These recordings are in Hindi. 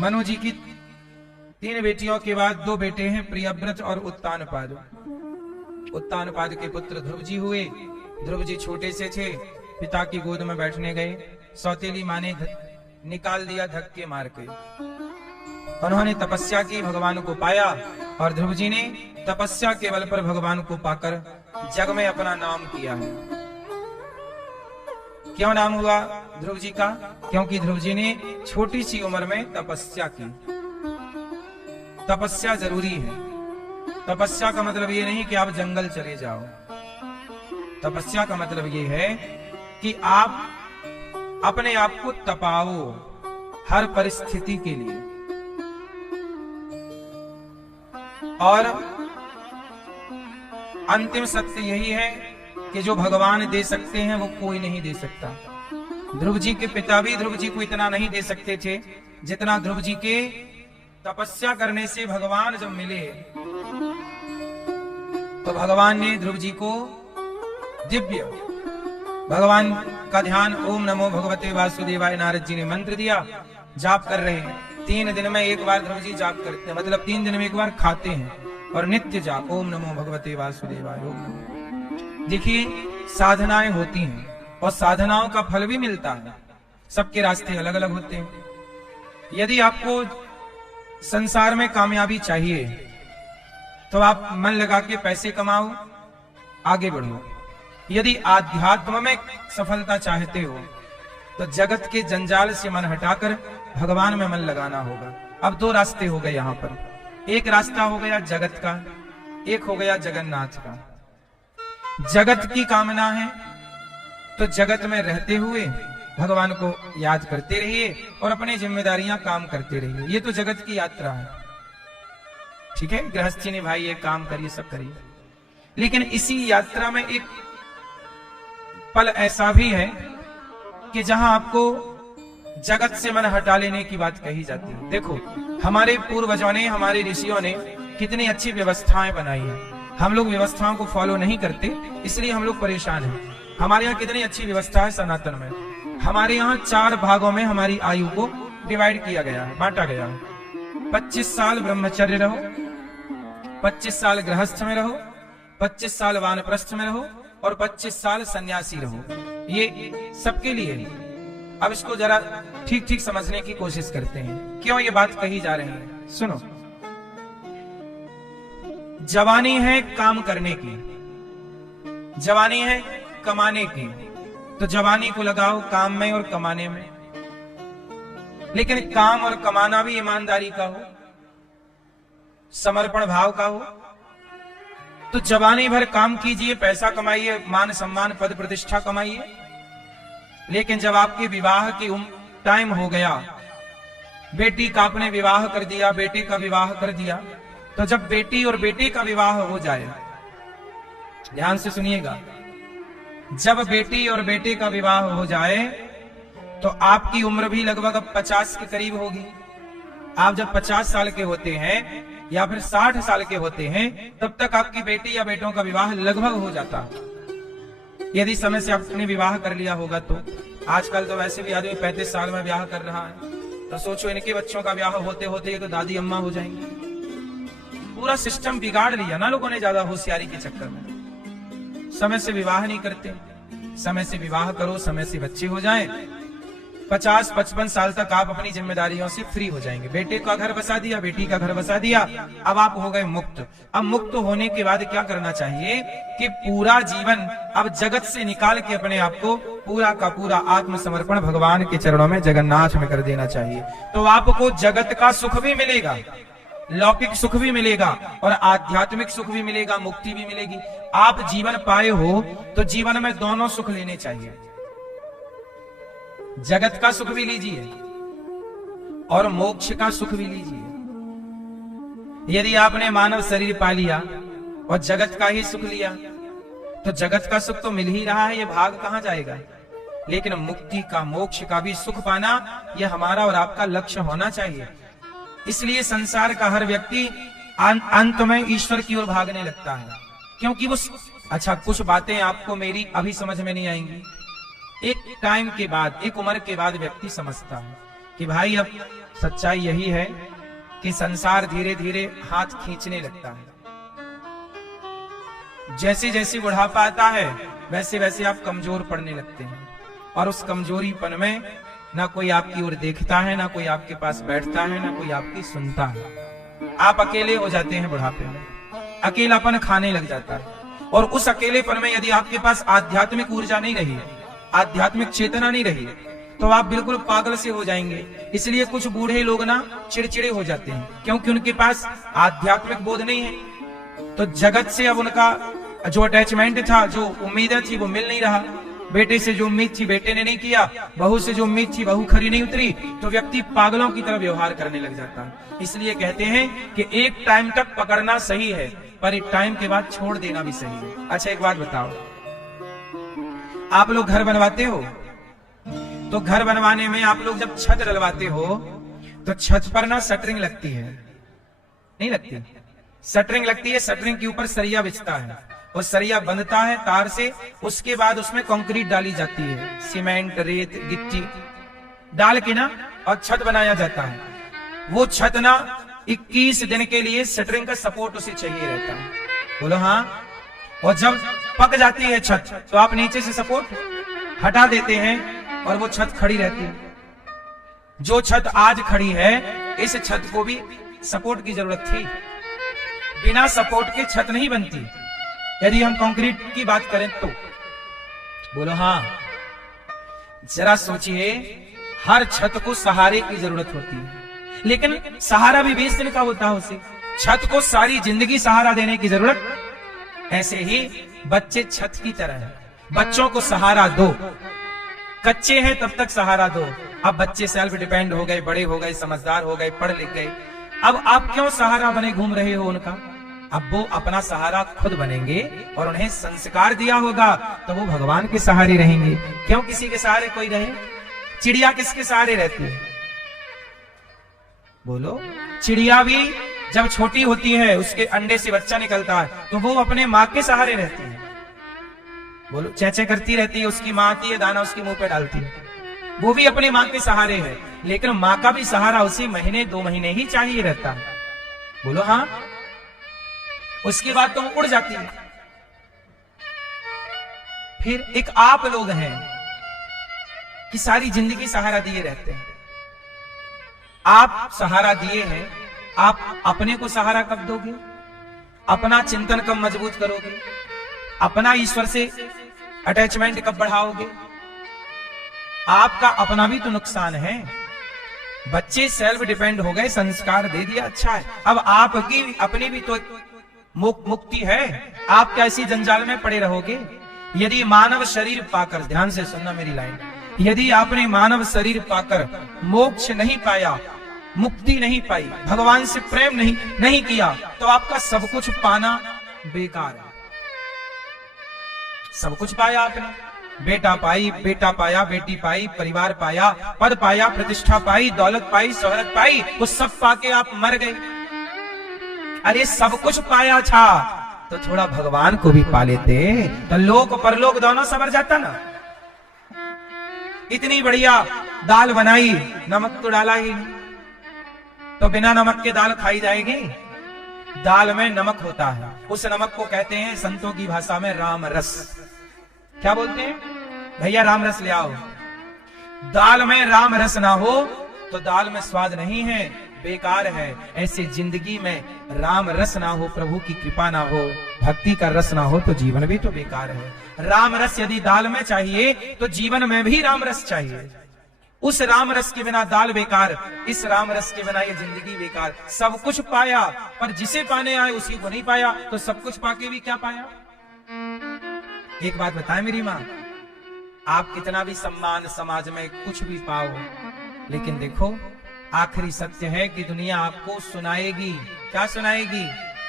मनु जी की 3 बेटियों के बाद 2 बेटे हैं, प्रियव्रत और उत्तानपाद। उत्तानपाद के पुत्र ध्रुव जी हुए। ध्रुव जी छोटे से थे, पिता की गोद में बैठने गए, सौतेली माँ ने निकाल दिया धक्के मार के। उन्होंने तपस्या की, भगवान को पाया, और ध्रुव जी ने तपस्या के बल पर भगवान को पाकर जग में अपना नाम किया है। क्यों नाम हुआ ध्रुव जी का? क्योंकि ध्रुव जी ने छोटी सी उम्र में तपस्या की। तपस्या जरूरी है। तपस्या का मतलब ये नहीं कि आप जंगल चले जाओ। तपस्या का मतलब ये है कि आप अपने आप को तपाओ हर परिस्थिति के लिए। और अंतिम सत्य यही है कि जो भगवान दे सकते हैं वो कोई नहीं दे सकता। ध्रुव जी के पिता भी ध्रुव जी को इतना नहीं दे सकते थे जितना ध्रुव जी के तपस्या करने से भगवान जब मिले तो भगवान ने ध्रुव जी को दिव्य भगवान का ध्यान, ओम नमो भगवते वासुदेवाय, नारद जी ने मंत्र दिया, जाप कर रहे हैं। 3 दिन में एक बार ध्रुव जी जाप करते हैं, मतलब 3 दिन में एक बार खाते हैं, और नित्य जाप ओम नमो भगवते वासुदेवाय, ओम नमो। देखिए साधनाएं होती हैं और साधनाओं का फल भी मिलता है। सबके रास्ते अलग अलग होते हैं। यदि आपको संसार में कामयाबी चाहिए तो आप मन लगा के पैसे कमाओ, आगे बढ़ो। यदि आध्यात्म में सफलता चाहते हो तो जगत के जंजाल से मन हटाकर भगवान में मन लगाना होगा। अब 2 रास्ते हो गए यहाँ पर। एक रास्ता हो गया जगत का, एक हो गया जगन्नाथ का। जगत की कामना है तो जगत में रहते हुए भगवान को याद करते रहिए और अपनी जिम्मेदारियां काम करते रहिए। ये तो जगत की यात्रा है, ठीक है। गृहस्थी ने भाई ये काम करिए, सब करिए। लेकिन इसी यात्रा में एक पल ऐसा भी है कि जहां आपको जगत से मन हटा लेने की बात कही जाती है। देखो हमारे पूर्वजों ने, हमारे ऋषियों ने कितनी अच्छी व्यवस्थाएं बनाई है। हम लोग व्यवस्थाओं को फॉलो नहीं करते, इसलिए हम लोग परेशान हैं। हमारे यहाँ कितनी अच्छी व्यवस्था है सनातन में। हमारे यहाँ 4 भागों में हमारी आयु को डिवाइड किया गया है, बांटा गया है। 25 साल ब्रह्मचर्य रहो, 25 साल गृहस्थ में रहो, 25 साल वानप्रस्थ में रहो और 25 साल सन्यासी रहो। ये सबके लिए है। अब इसको जरा ठीक ठीक समझने की कोशिश करते हैं, क्यों ये बात कही जा रही है। सुनो, जवानी है काम करने की, जवानी है कमाने की, तो जवानी को लगाओ काम में और कमाने में। लेकिन काम और कमाना भी ईमानदारी का हो, समर्पण भाव का हो। तो जवानी भर काम कीजिए, पैसा कमाइए, मान सम्मान पद प्रतिष्ठा कमाइए। लेकिन जब आपके विवाह की टाइम हो गया, बेटी का आपने विवाह कर दिया, बेटे का विवाह कर दिया, तो जब बेटी और बेटे का विवाह हो जाए, ध्यान से सुनिएगा, जब बेटी और बेटे का विवाह हो जाए तो आपकी उम्र भी लगभग अब 50 के करीब होगी। आप जब 50 साल के होते हैं या फिर 60 साल के होते हैं, तब तक आपकी बेटी या बेटों का विवाह लगभग हो जाता है, यदि समय से आपने विवाह कर लिया होगा तो। आजकल तो वैसे भी आदमी 35 साल में विवाह कर रहा है, तो सोचो इनके बच्चों का विवाह होते होते तो दादी अम्मा हो जाएंगी। पूरा सिस्टम बिगाड़ लिया ना लोगों ने, ज्यादा होशियारी के चक्कर में। समय से विवाह नहीं करते। समय से विवाह करो, समय से बच्चे हो जाएं, 50-55 साल तक आप अपनी जिम्मेदारियों से फ्री हो जाएंगे। बेटे का घर बसा दिया, बेटी का घर बसा दिया, अब आप हो गए मुक्त। अब मुक्त होने के बाद क्या करना चाहिए कि पूरा जीवन अब जगत से निकाल के अपने आप को पूरा का पूरा आत्मसमर्पण भगवान के चरणों में, जगन्नाथ में कर देना चाहिए। तो आपको जगत का सुख भी मिलेगा, लौकिक सुख भी मिलेगा और आध्यात्मिक सुख भी मिलेगा, मुक्ति भी मिलेगी। आप जीवन पाए हो तो जीवन में दोनों सुख लेने चाहिए। जगत का सुख भी लीजिए और मोक्ष का सुख भी लीजिए। यदि आपने मानव शरीर पा लिया और जगत का ही सुख लिया तो जगत का सुख तो मिल ही रहा है, ये भाग कहां जाएगा। लेकिन मुक्ति का, मोक्ष का भी सुख पाना, यह हमारा और आपका लक्ष्य होना चाहिए। इसलिए संसार का हर व्यक्ति अंत में ईश्वर की ओर भागने लगता है, क्योंकि वो अच्छा कुछ बातें आपको मेरी अभी समझ में नहीं आएंगी, एक टाइम के बाद, एक उम्र के बाद व्यक्ति समझता है कि भाई अब सच्चाई यही है कि संसार धीरे धीरे हाथ खींचने लगता है। जैसे जैसे बुढ़ापा आता है वैसे वैसे आप कमजोर पड़ने लगते हैं, और उस कमजोरीपन में ना कोई आपकी ओर देखता है, ना कोई आपके पास बैठता है, ना कोई आपकी सुनता है। आप अकेले हो जाते हैं बुढ़ापे में, अकेलापन खाने लग जाता है। और उस अकेलेपन में यदि आपके पास आध्यात्मिक ऊर्जा नहीं रही, आध्यात्मिक चेतना नहीं रही, तो आप बिल्कुल पागल से हो जाएंगे। इसलिए कुछ बूढ़े लोग ना चिड़चिड़े हो जाते हैं, क्योंकि उनके पास आध्यात्मिक बोध नहीं है। तो जगत से अब उनका जो अटैचमेंट था, जो उम्मीदें थी, वो मिल नहीं रहा। बेटे से जो उम्मीद थी बेटे ने नहीं किया, बहू से जो उम्मीद थी बहू खरी नहीं उतरी, तो व्यक्ति पागलों की तरह व्यवहार करने लग जाता है। इसलिए कहते हैं कि एक टाइम तक पकड़ना सही है, पर एक टाइम के बाद छोड़ देना भी सही है। अच्छा एक बात बताओ, आप लोग घर बनवाते हो, तो घर बनवाने में आप लोग जब छत डलवाते हो तो छत पर ना शटरिंग लगती है, नहीं लगती? शटरिंग लगती है, शटरिंग के ऊपर सरिया बिछता है, और सरिया बंधता है तार से। उसके बाद उसमें कंक्रीट डाली जाती है, सीमेंट, रेत, गिट्टी डाल के ना, और छत बनाया जाता है। वो छत ना 21 दिन के लिए शटरिंग का सपोर्ट उसे चाहिए रहता है। बोलो हाँ। और जब पक जाती है छत तो आप नीचे से सपोर्ट हटा देते हैं और वो छत खड़ी रहती है। जो छत आज खड़ी है, इस छत को भी सपोर्ट की जरूरत थी। बिना सपोर्ट के छत नहीं बनती। यदि हम कंक्रीट की बात करें तो बोलो हाँ। जरा सोचिए, हर छत को सहारे की जरूरत होती है, लेकिन सहारा भी 20 दिन का होता है उसे। छत को सारी जिंदगी सहारा देने की जरूरत। ऐसे ही बच्चे छत की तरह है, बच्चों को सहारा दो। कच्चे हैं तब तक सहारा दो। अब बच्चे सेल्फ डिपेंड हो गए, बड़े हो गए, समझदार हो गए, पढ़ लिख गए, अब आप क्यों सहारा बने घूम रहे हो उनका? अब वो अपना सहारा खुद बनेंगे और उन्हें संस्कार दिया होगा तो वो भगवान के सहारे रहेंगे। क्यों किसी के सहारे कोई रहे? चिड़िया किसके सहारे रहती है? बोलो। चिड़िया भी जब छोटी होती है, उसके अंडे से बच्चा निकलता है, तो वो अपने माँ के सहारे रहती है। बोलो। चेचे करती रहती है, उसकी माँ आती है, दाना उसके मुंह पे डालती है, वो भी अपने माँ के सहारे है। लेकिन माँ का भी सहारा उसी महीने 2 महीने ही चाहिए रहता है। बोलो हाँ। उसके बाद तो वो उड़ जाती है। फिर एक आप लोग हैं कि सारी जिंदगी सहारा दिए रहते हैं। आप सहारा दिए हैं, आप अपने को सहारा कब दोगे? अपना चिंतन कब मजबूत करोगे? अपना ईश्वर से अटैचमेंट कब बढ़ाओगे? आपका अपना भी तो नुकसान है। बच्चे सेल्फ डिपेंड हो गए, संस्कार दे दिया, अच्छा है। अब आपकी अपनी भी तो मुक्ति है। आप कैसी जंजाल में पड़े रहोगे? यदि मानव शरीर पाकर, ध्यान से सुनना मेरी लाइन, यदि आपने मानव शरीर पाकर मोक्ष नहीं पाया, मुक्ति नहीं पाई, भगवान से प्रेम नहीं किया, तो आपका सब कुछ पाना बेकार है। सब कुछ पाया आपने, बेटा पाया, बेटी पाई, परिवार पाया, पद पाया, प्रतिष्ठा पाई, दौलत पाई, शोहरत पाई, वो सब पाके आप मर गए। अरे सब कुछ पाया था तो थोड़ा भगवान को भी पा लेते तो लोक परलोक दोनों सवर जाता ना। इतनी बढ़िया दाल बनाई, नमक तो डाला ही नहीं, तो बिना नमक के दाल खाई जाएगी? दाल में नमक होता है, उस नमक को कहते हैं संतों की भाषा में राम रस। क्या बोलते हैं? भैया राम रस ले आओ। दाल में राम रस ना हो तो दाल में स्वाद नहीं है, बेकार है। ऐसे जिंदगी में राम रस ना हो, प्रभु की कृपा ना हो, भक्ति का रस ना हो, तो जीवन भी तो बेकार है। राम रस यदि दाल में चाहिए तो जीवन में भी राम रस चाहिए। उस राम रस के बिना दाल बेकार, इस राम रस के बिना ये जिंदगी बेकार। सब कुछ पाया पर जिसे पाने आए उसी को नहीं पाया, तो सब कुछ पाके भी क्या पाया? एक बात बताएं मेरी मां, आप कितना भी सम्मान समाज में कुछ भी पाओ, लेकिन देखो आखिरी सत्य है कि दुनिया आपको सुनाएगी। क्या सुनाएगी?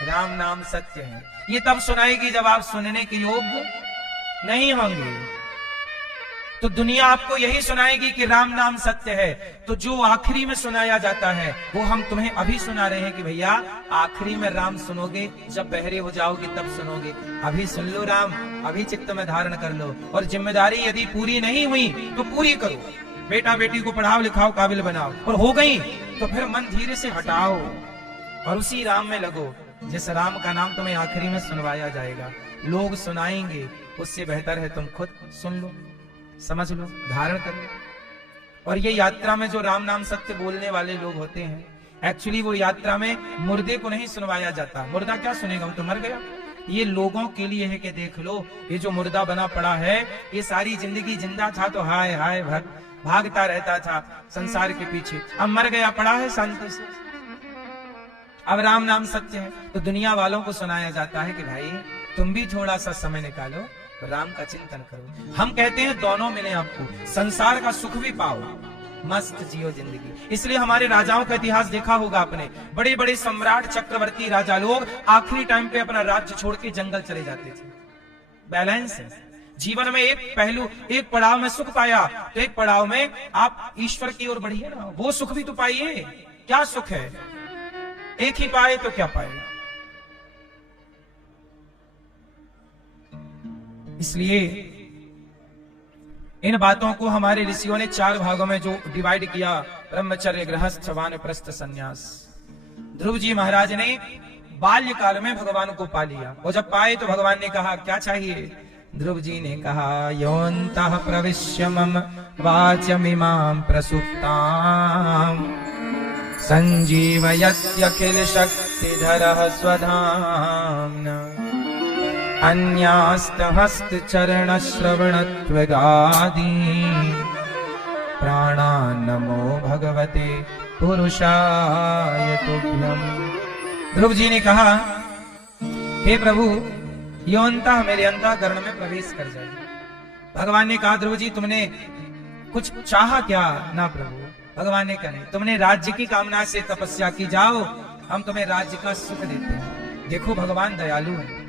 राम नाम सत्य है। ये तब सुनाएगी जब आप सुनने के योग्य नहीं होंगे। तो दुनिया आपको यही सुनाएगी कि राम नाम सत्य है। तो जो आखिरी में सुनाया जाता है वो हम तुम्हें अभी सुना रहे हैं कि भैया आखिरी में राम सुनोगे, जब बहरे हो जाओगे तब सुनोगे। अभी सुन लो राम, अभी चित्त में धारण कर लो। और जिम्मेदारी यदि पूरी नहीं हुई तो पूरी करो। बेटा बेटी को पढ़ाओ लिखाओ काबिल बनाओ, और हो गई तो फिर मन धीरे से हटाओ और उसी राम में लगो जिस राम का नाम तुम्हें आखिरी में सुनवाया जाएगा। लोग सुनाएंगे, उससे बेहतर है तुम खुद सुन लो, समझ लो, धारण कर लो। और ये यात्रा में जो राम नाम सत्य बोलने वाले लोग होते हैं, एक्चुअली वो यात्रा में मुर्दे को नहीं सुनवाया जाता। मुर्दा क्या सुनेगा, वो तो मर गया। ये लोगों के लिए है कि देख लो, ये जो मुर्दा बना पड़ा है, ये सारी जिंदगी जिंदा था तो हाय हाय भागता रहता था संसार के पीछे, अब मर गया, पड़ा है शांति से। अब राम नाम सत्य है तो दुनिया वालों को सुनाया जाता है कि भाई तुम भी थोड़ा सा समय निकालो, राम का चिंतन करो। हम कहते हैं दोनों मिले आपको, संसार का सुख भी पाओ, मस्त जियो जिंदगी। इसलिए हमारे राजाओं का इतिहास देखा होगा आपने, बड़े बड़े सम्राट चक्रवर्ती राजा लोग आखिरी टाइम पे अपना राज्य छोड़ के जंगल चले जाते थे। बैलेंस है जीवन में, एक पहलू, एक पड़ाव में सुख पाया तो एक पड़ाव में आप ईश्वर की ओर बढ़िए ना, वो सुख भी तो पाइए। क्या सुख है, एक ही पाए तो क्या पाए। इसलिए इन बातों को हमारे ऋषियों ने 4 भागों में जो डिवाइड किया, ब्रह्मचर्य, गृहस्थ, वानप्रस्थ, संन्यास। ध्रुव जी महाराज ने बाल्यकाल में भगवान को पा लिया, और जब पाए तो भगवान ने कहा क्या चाहिए। ध्रुव जी ने कहा योऽन्तः प्रविश्य मम वाचमिमां प्रसुप्तां संजीवयत्यखिल शक्तिधरः स्वधाम्ना अन्यास्तहस्तचरणश्रवणत्वगादीन् प्राणान् नमो भगवते पुरुषाय तुभ्यम्। ध्रुव जी ने कहा हे प्रभु, योऽन्तः मेरे अंतःकरण में प्रवेश कर जाए। भगवान ने कहा ध्रुव जी तुमने कुछ चाहा क्या? ना प्रभु। भगवान ने कहा नहीं, तुमने राज्य की कामना से तपस्या की, जाओ हम तुम्हें राज्य का सुख देते हैं। देखो भगवान दयालु है।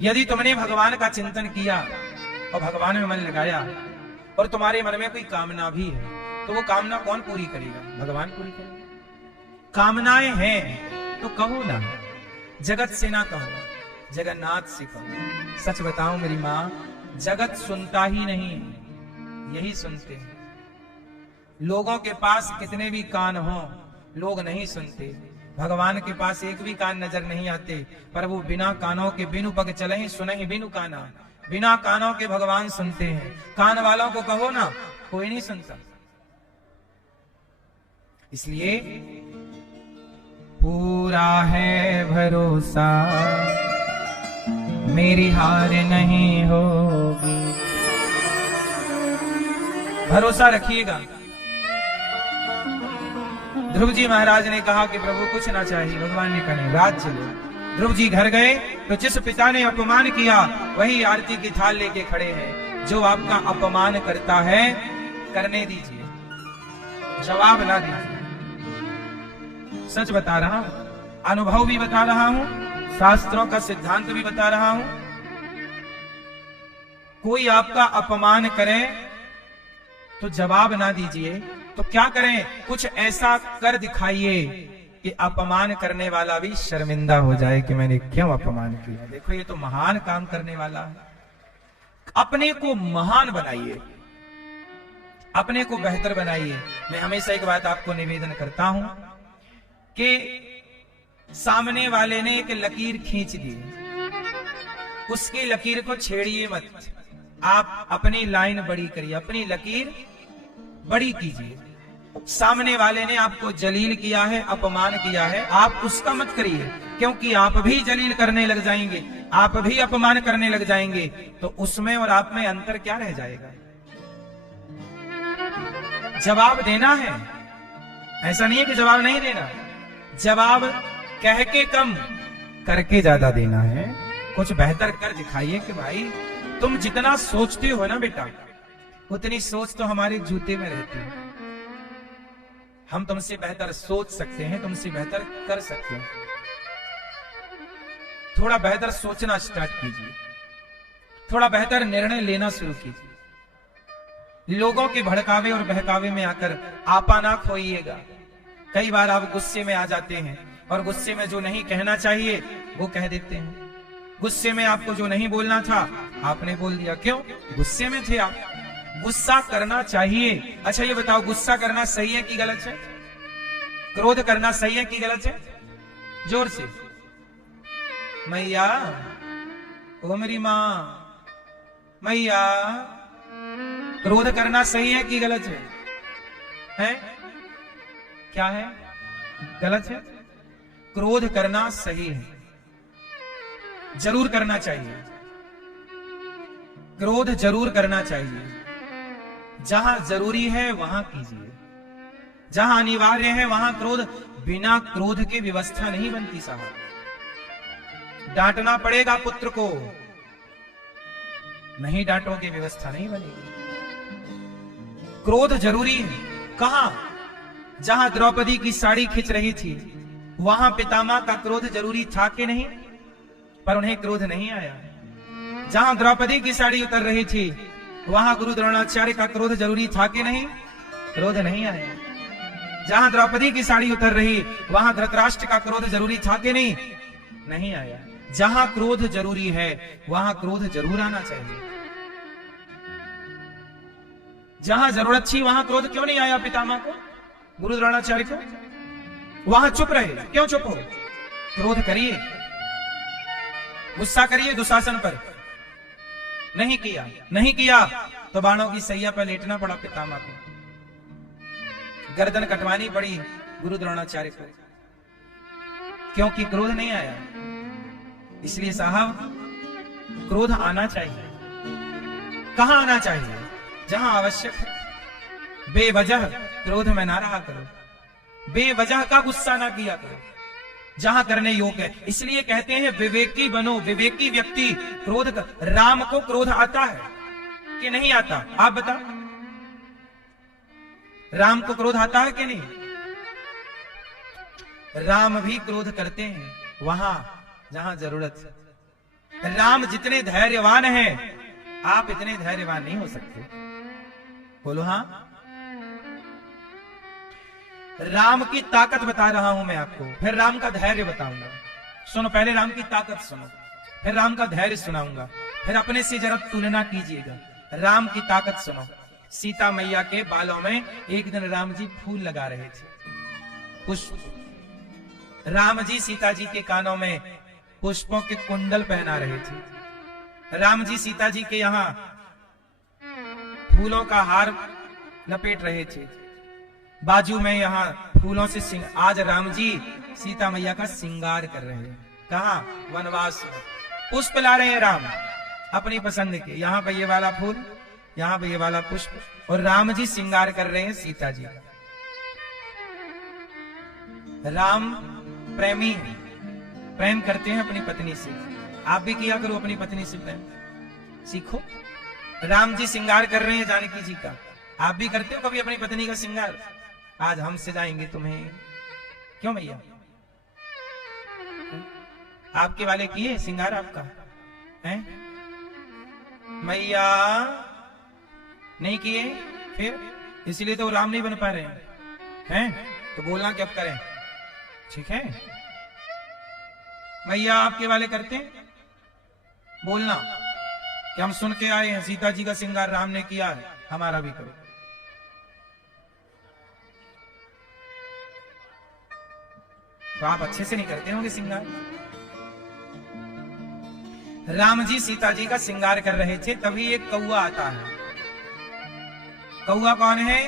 यदि तुमने भगवान का चिंतन किया और भगवान में मन लगाया और तुम्हारे मन में कोई कामना भी है, तो वो कामना कौन पूरी करेगा? भगवान पूरी करेगा। कामनाएं हैं तो कहो ना, जगत से ना कहो, जगन्नाथ से कहो। सच बताऊं मेरी माँ, जगत सुनता ही नहीं, यही सुनते हैं। लोगों के पास कितने भी कान हो, लोग नहीं सुनते। भगवान के पास एक भी कान नजर नहीं आते, पर वो बिना कानों के बिनु पग चले ही सुने ही बिनु काना। बिना कानों के भगवान सुनते हैं। कान वालों को कहो ना, कोई नहीं सुनता। इसलिए पूरा है भरोसा, मेरी हार नहीं होगी। भरोसा रखिएगा। ध्रुव जी महाराज ने कहा कि प्रभु कुछ ना चाहिए। भगवान ने कहा राज्य लो। ध्रुव जी घर गए तो जिस पिता ने अपमान किया वही आरती की थाल लेके खड़े हैं। जो आपका अपमान करता है करने दीजिए, जवाब ना दीजिए। सच बता रहा हूं, अनुभव भी बता रहा हूं, शास्त्रों का सिद्धांत भी बता रहा हूं। कोई आपका अपमान करे तो जवाब ना दीजिए, तो क्या करें? कुछ ऐसा कर दिखाइए कि अपमान करने वाला भी शर्मिंदा हो जाए कि मैंने क्यों अपमान किया। देखो ये तो महान काम करने वाला है। अपने को महान बनाइए, अपने को बेहतर बनाइए। मैं हमेशा एक बात आपको निवेदन करता हूं कि सामने वाले ने एक लकीर खींच दी, उसकी लकीर को छेड़िए मत। आप अपनी लाइन बड़ी करिए, अपनी लकीर बड़ी कीजिए। सामने वाले ने आपको जलील किया है, अपमान किया है, आप उसका मत करिए, क्योंकि आप भी जलील करने लग जाएंगे, आप भी अपमान करने लग जाएंगे, तो उसमें और आप में अंतर क्या रह जाएगा? जवाब देना है, ऐसा नहीं है कि जवाब नहीं देना। जवाब कह के कम, करके ज्यादा देना है। कुछ बेहतर कर दिखाइए कि भाई तुम जितना सोचते हो ना बेटा, उतनी सोच तो हमारे जूते में रहती है। हम तुमसे बेहतर सोच सकते हैं, तुमसे बेहतर कर सकते हैं। थोड़ा बेहतर सोचना स्टार्ट कीजिए, थोड़ा बेहतर निर्णय लेना शुरू कीजिए। लोगों के भड़कावे और बहकावे में आकर आपा ना खोइएगा। कई बार आप गुस्से में आ जाते हैं और गुस्से में जो नहीं कहना चाहिए वो कह देते हैं। गुस्से में आपको जो नहीं बोलना था आपने बोल दिया। क्यों? गुस्से में थे आप। गुस्सा करना चाहिए। अच्छा ये बताओ, गुस्सा करना सही है कि गलत है? क्रोध करना सही है कि गलत है? जोर से। मैया, ओ मेरी मां, मैया, क्रोध करना सही है कि गलत है? हैं? क्या है? गलत है? क्रोध करना सही है, जरूर करना चाहिए। क्रोध जरूर करना चाहिए। जहां जरूरी है वहां कीजिए, जहां अनिवार्य है वहां क्रोध। बिना क्रोध के व्यवस्था नहीं बनती साहब। डांटना पड़ेगा पुत्र को, नहीं डांटोगे व्यवस्था नहीं बनेगी। क्रोध जरूरी है। कहां? जहां द्रौपदी की साड़ी खिंच रही थी वहां पितामह का क्रोध जरूरी था कि नहीं? पर उन्हें क्रोध नहीं आया। जहां द्रौपदी की साड़ी उतर रही थी वहां गुरु द्रोणाचार्य का क्रोध जरूरी था कि नहीं? क्रोध नहीं आया। जहां द्रौपदी की साड़ी उतर रही वहां धृतराष्ट्र का क्रोध जरूरी था कि नहीं? नहीं आया। जहां क्रोध जरूरी है वहां क्रोध जरूर आना चाहिए। जहां जरूरत थी वहां क्रोध क्यों नहीं आया पितामह को, गुरु द्रोणाचार्य को? वहां चुप रहे। क्यों चुप हो? क्रोध करिए, गुस्सा करिए दुशासन पर। नहीं किया, नहीं किया तो बाणों की सैया पर लेटना पड़ा पितामह को, गर्दन कटवानी पड़ी गुरु द्रोणाचार्य को, क्योंकि क्रोध नहीं आया। इसलिए साहब क्रोध आना चाहिए। कहां आना चाहिए? जहां आवश्यक है। बेवजह क्रोध में ना रहा करो, बेवजह का गुस्सा ना किया करो, जहां करने योग्य है। इसलिए कहते हैं विवेकी बनो, विवेकी व्यक्ति क्रोध कर। राम को क्रोध आता है कि नहीं आता? आप बताओ, राम को क्रोध आता है कि नहीं? राम भी क्रोध करते हैं वहां जहां जरूरत है। राम जितने धैर्यवान हैं आप इतने धैर्यवान नहीं हो सकते। बोलो हां। राम की ताकत बता रहा हूं मैं आपको, फिर राम का धैर्य बताऊंगा। सुनो, पहले राम की ताकत सुनो, फिर राम का धैर्य सुनाऊंगा, फिर अपने से जरा तुलना कीजिएगा। राम की ताकत सुनो। सीता मैया के बालों में एक दिन राम जी फूल लगा रहे थे, पुष्प। राम जी सीता जी के कानों में पुष्पों के कुंडल पहना रहे थे। राम जी सीता जी के यहां फूलों का हार लपेट रहे थे, बाजू में यहां फूलों से आज राम जी सीता मैया का श्रृंगार कर रहे हैं। कहा? वनवास में पुष्प ला रहे हैं राम अपनी पसंद के। यहां पे ये वाला फूल, यहां पे ये वाला पुष्प, और राम जी श्रृंगार कर रहे हैं सीता जी का। राम प्रेमी है, प्रेम करते हैं अपनी पत्नी से। आप भी किया करो अपनी पत्नी से प्रेम, सीखो। राम जी श्रृंगार कर रहे हैं जानकी जी का, आप भी करते हो कभी अपनी पत्नी का श्रृंगार? आज हम सजाएंगे तुम्हें। क्यों भैया? आपके वाले किए श्रृंगार आपका है? मैया नहीं किए, फिर इसलिए तो राम नहीं बन पा रहे हैं। तो बोलना क्या करें, ठीक है? मैया आपके वाले करते हैं? बोलना कि हम सुन के आए हैं सीता जी का श्रृंगार राम ने किया है, हमारा भी करो। तो आप अच्छे से नहीं करते होंगे श्रृंगार। राम जी सीता जी का श्रृंगार कर रहे थे, तभी एक कौआ आता है। कौआ कौन है?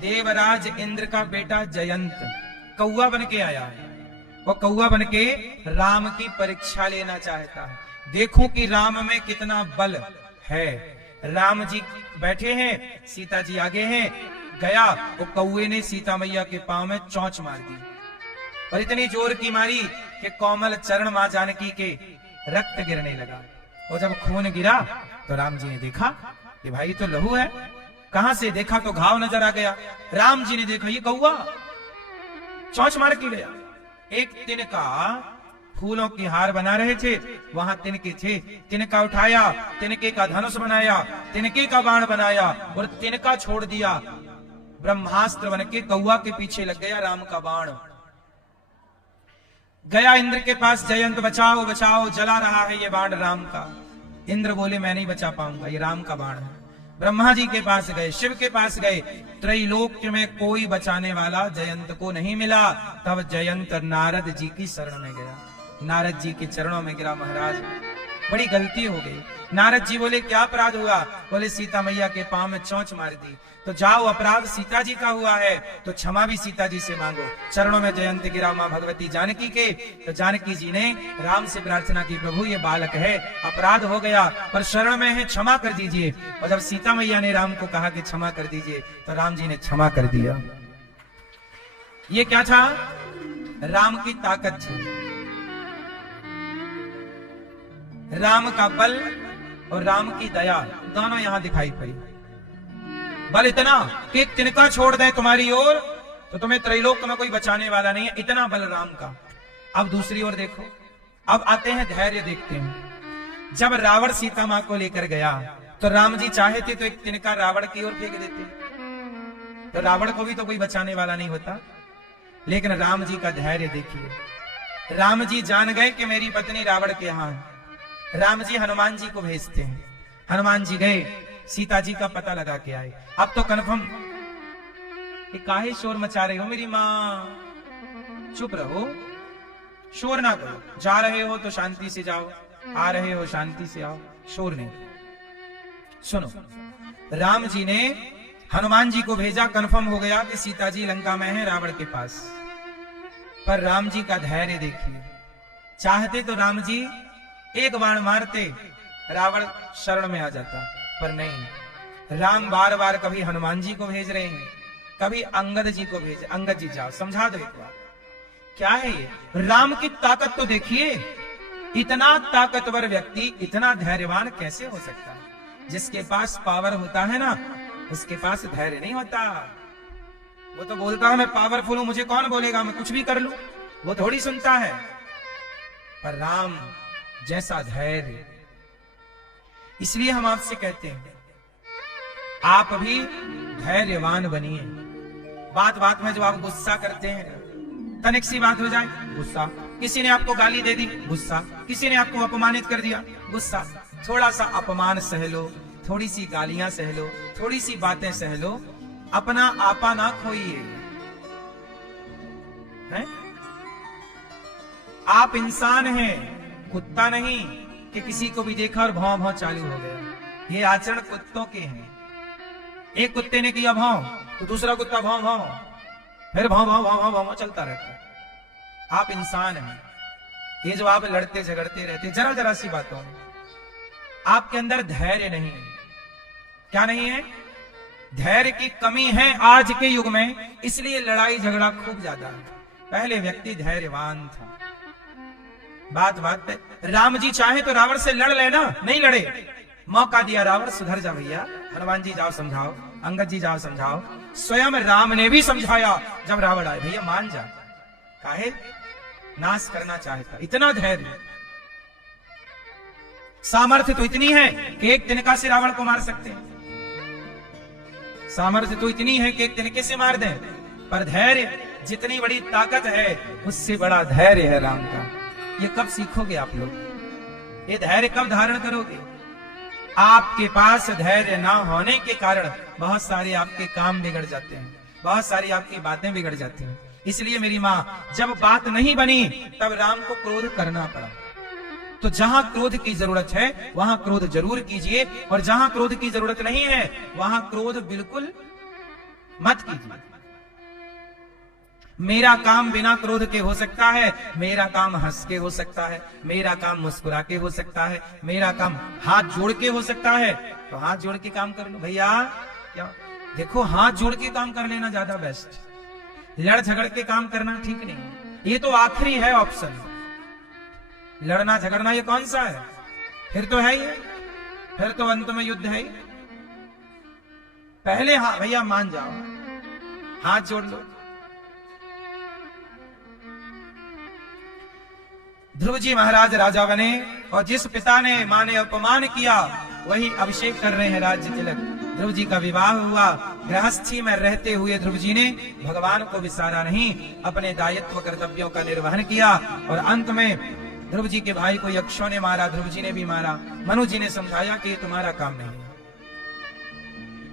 देवराज इंद्र का बेटा जयंत कौआ बन के आया है। वो कौआ बन के राम की परीक्षा लेना चाहता है, देखो कि राम में कितना बल है। राम जी बैठे हैं, सीता जी आगे हैं। गया वो कौए ने सीता मैया के पांव में चोंच मार दी, और इतनी जोर की मारी कि कोमल चरण मां जानकी के रक्त गिरने लगा। और जब खून गिरा तो राम जी ने देखा कि भाई तो लहू है। कहां से देखा तो घाव नजर आ गया। राम जी ने देखा ये कौआ चोंच मार के गया। एक तिनका फूलों की हार बना रहे थे, वहां तिनके थे। तिनका उठाया, तिनके का धनुष बनाया, तिनके का बाण बनाया और तिनका छोड़ दिया। ब्रह्मास्त्र बन के कौआ के पीछे लग गया राम का बाण। गया इंद्र के पास, जयंत बचाओ बचाओ, जला रहा है ये बाण राम का। इंद्र बोले मैं नहीं बचा पाऊंगा, ये राम का बाण है। ब्रह्मा जी के पास गए, शिव के पास गए, त्रैलोक्य में कोई बचाने वाला जयंत को नहीं मिला। तब जयंत नारद जी की शरण में गया, नारद जी के चरणों में गिरा। महाराज बड़ी गलती हो गई। नारद जी बोले क्या अपराध हुआ? बोले सीता मैया के पांव में चोंच मार दी। तो जाओ, अपराध सीता जी का हुआ है तो क्षमा भी सीता जी से मांगो। चरणों में जयंत गिरा मां भगवती जानकी के। तो जानकी जी ने राम से प्रार्थना की, प्रभु ये बालक है, अपराध हो गया पर शरण में है, क्षमा कर दीजिए। और जब सीता मैया ने राम को कहा कि क्षमा कर दीजिए तो राम जी ने क्षमा कर दिया। ये क्या था? राम की ताकत थी, राम का बल और राम की दया दोनों यहां दिखाई पड़ी। बल इतना कि तिनका छोड़ दें तुम्हारी ओर तो तुम्हें त्रैलोक में कोई बचाने वाला नहीं है, इतना बल राम का। अब दूसरी ओर देखो, अब आते हैं धैर्य देखते हैं। जब रावण सीता मां को लेकर गया तो राम जी चाहे थे तो एक तिनका रावण की ओर फेंक देते, तो रावण को भी तो कोई बचाने वाला नहीं होता। लेकिन राम जी का धैर्य देखिए। राम जी जान गए कि मेरी पत्नी रावण के यहां है। राम जी हनुमान जी को भेजते हैं। हनुमान जी गए, सीता जी का पता लगा के आए। अब तो कन्फर्म, काहे शोर मचा रहे हो मेरी मां? चुप रहो, शोर ना करो। जा रहे हो तो शांति से जाओ, आ रहे हो शांति से आओ, शोर नहीं। सुनो, राम जी ने हनुमान जी को भेजा, कन्फर्म हो गया कि सीता जी लंका में है रावण के पास। पर राम जी का धैर्य देखिए। चाहते तो राम जी एक बाण मारते, रावण शरण में आ जाता, पर नहीं। राम बार बार कभी हनुमान जी को भेज रहे हैं, कभी अंगद जी को भेज। अंगद जी जाओ, समझा दो एक बार क्या है ये। राम की ताकत तो देखिए। इतना ताकतवर व्यक्ति इतना धैर्यवान कैसे हो सकता है? जिसके पास पावर होता है ना, उसके पास धैर्य नहीं होता। वो तो बोलता है मैं पावरफुल हूं, मुझे कौन बोलेगा, मैं कुछ भी कर लूं, वो थोड़ी सुनता है। पर राम जैसा धैर्य। इसलिए हम आपसे कहते हैं आप भी धैर्यवान बनिए। बात बात में जो आप गुस्सा करते हैं, तनिक सी बात हो जाए गुस्सा, किसी ने आपको गाली दे दी गुस्सा, किसी ने आपको अपमानित कर दिया गुस्सा। थोड़ा सा अपमान सह लो, थोड़ी सी गालियां सह लो, थोड़ी सी बातें सह लो, अपना आपा ना खोइए। हैं? आप इंसान हैं, कुत्ता नहीं कि किसी को भी देखा और भौं भौं चालू हो गया। ये आचरण कुत्तों के हैं। एक कुत्ते ने किया भौं तो दूसरा कुत्ता भौं भौं, फिर भौं भौं भौं भौं भौं चलता रहता है। आप इंसान हैं। ये जो आप लड़ते झगड़ते रहते जरा जरा सी बातों में, आपके अंदर धैर्य नहीं है। क्या नहीं है? धैर्य की कमी है आज के युग में, इसलिए लड़ाई झगड़ा खूब ज्यादा है। पहले व्यक्ति धैर्यवान था। बात बात पे राम जी चाहे तो रावण से लड़ लेना, नहीं लड़े। मौका दिया, रावण सुधर जा भैया, हनुमान जी जाओ समझाओ, अंगद जी जाओ समझाओ। स्वयं राम ने भी समझाया जब रावण आए, भैया मान जा, काहे नाश करना चाहता। इतना धैर्य, सामर्थ्य तो इतनी है कि एक तिनका से रावण को मार सकते हैं। सामर्थ्य तो इतनी है कि एक तिनके से मार दें, पर धैर्य, जितनी बड़ी ताकत है उससे बड़ा धैर्य है राम का। ये कब सीखोगे आप लोग? ये धैर्य कब धारण करोगे? आपके पास धैर्य ना होने के कारण बहुत सारे आपके काम बिगड़ जाते हैं, बहुत सारी आपकी बातें बिगड़ जाती हैं। इसलिए मेरी माँ, जब बात नहीं बनी तब राम को क्रोध करना पड़ा। तो जहां क्रोध की जरूरत है वहां क्रोध जरूर कीजिए, और जहां क्रोध की जरूरत नहीं है वहां क्रोध बिल्कुल मत कीजिए। मेरा काम बिना क्रोध के हो सकता है, मेरा काम हंस के हो सकता है, मेरा काम मुस्कुरा के हो सकता है, मेरा काम हाथ जोड़ के हो सकता है। तो हाथ जोड़ के काम कर लो भैया। क्या देखो, हाथ जोड़ के काम कर लेना ज्यादा बेस्ट, लड़ झगड़ के काम करना ठीक नहीं। ये तो आखिरी है ऑप्शन, लड़ना झगड़ना ये कौन सा है? फिर तो है ये, फिर तो अंत में युद्ध है। पहले हाँ भैया मान जाओ, हाथ जोड़ लो। ध्रुव जी महाराज राजा बने, और जिस पिता ने मां ने अपमान किया वही अभिषेक कर रहे हैं राज्य तिलक। ध्रुव जी का विवाह हुआ, गृहस्थी में रहते हुए ध्रुव जी ने भगवान को विसारा नहीं, अपने दायित्व कर्तव्यों का निर्वहन किया। और अंत में ध्रुव जी के भाई को यक्षों ने मारा, ध्रुव जी ने भी मारा। मनु जी ने समझाया कि ये तुम्हारा काम नहीं है,